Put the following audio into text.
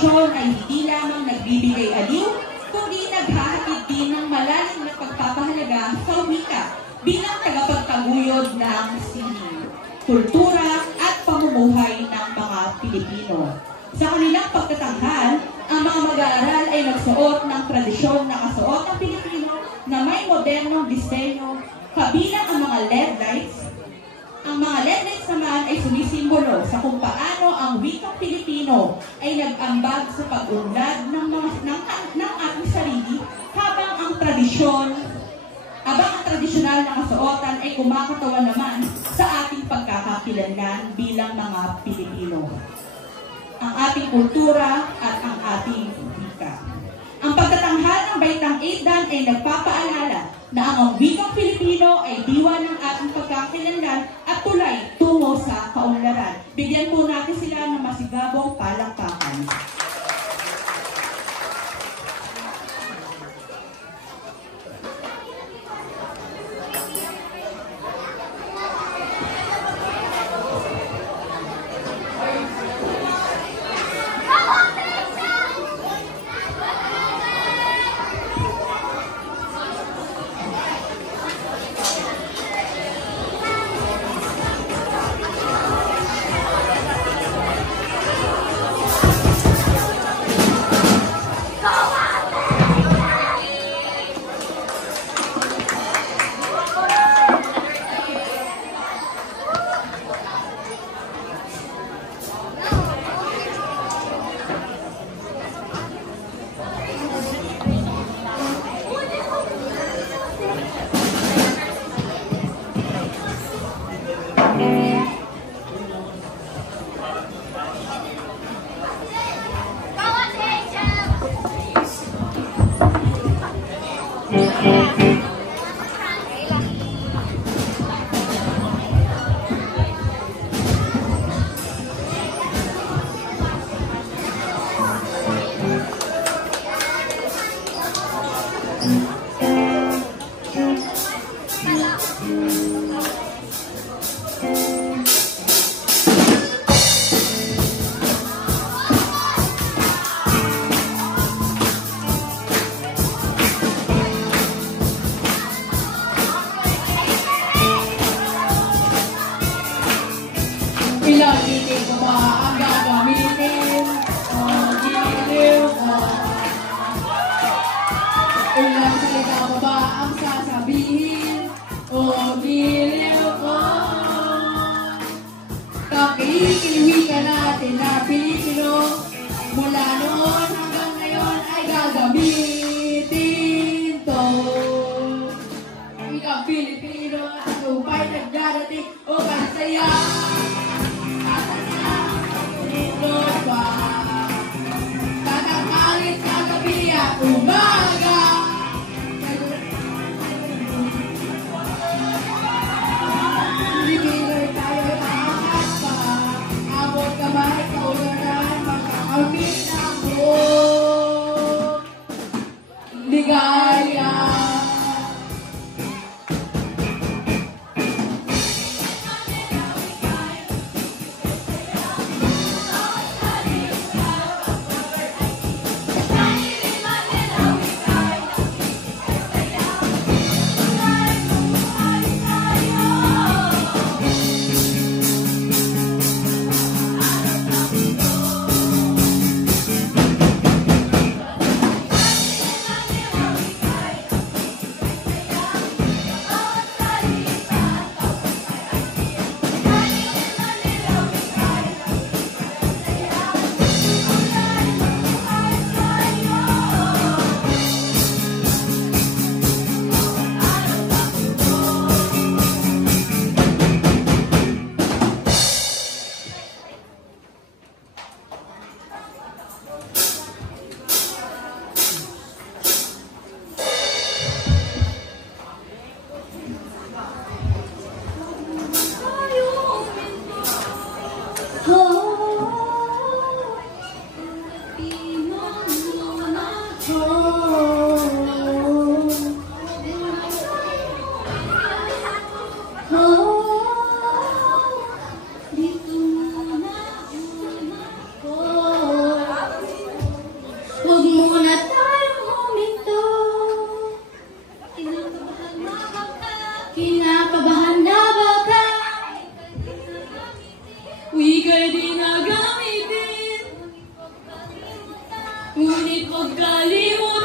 tradisyon ay hindi lamang nagbibigay aliw, kundi naghahatid din ng malalim na pagpapahalaga sa wika bilang tagapagtaguyod ng sining, kultura at pamumuhay ng mga Pilipino. Sa kanilang pagtatanghal, ang mga mag-aaral ay nagsuot ng tradisyon na kasuot ng Pilipino na may modernong disenyo, kabilang ang mga LED lights. Ang mga LED lights naman ay sumisimbolo sa kung paano ang wikang Pilipino ay nag-ambag sa pag-unlad ng ating sarili habang ang tradisyonal na kasuotan ay kumakatawan naman sa ating pagkakakilanlan bilang mga Pilipino, ang ating kultura at ang ating wika. Ang pagtatanghal ng Baitang Eidan ay nagpapaalala na ang wikang Pilipino ay diwa ng ating pagkakakilanlan at tulay tungo sa kaunlaran. Bigyan po natin sila ng masigabong palakpakan. Ilang titig mo ba ang gagamitin? O giliw mo? Ilang salita mo ba ang sasabihin? O giliw mo? Kakiliwi ka natin na Pilipino, mula noon hanggang ngayon ay gagamitin to. Ikaw Pilipino at upay nagdadating o kasaya. Tatangkalit sa gabi at umaga. Pilipino'y tayo'y aangat pa. Abot kamay sa ularan, magkakamit ng buong ligaya. Ngunit huwag kalimut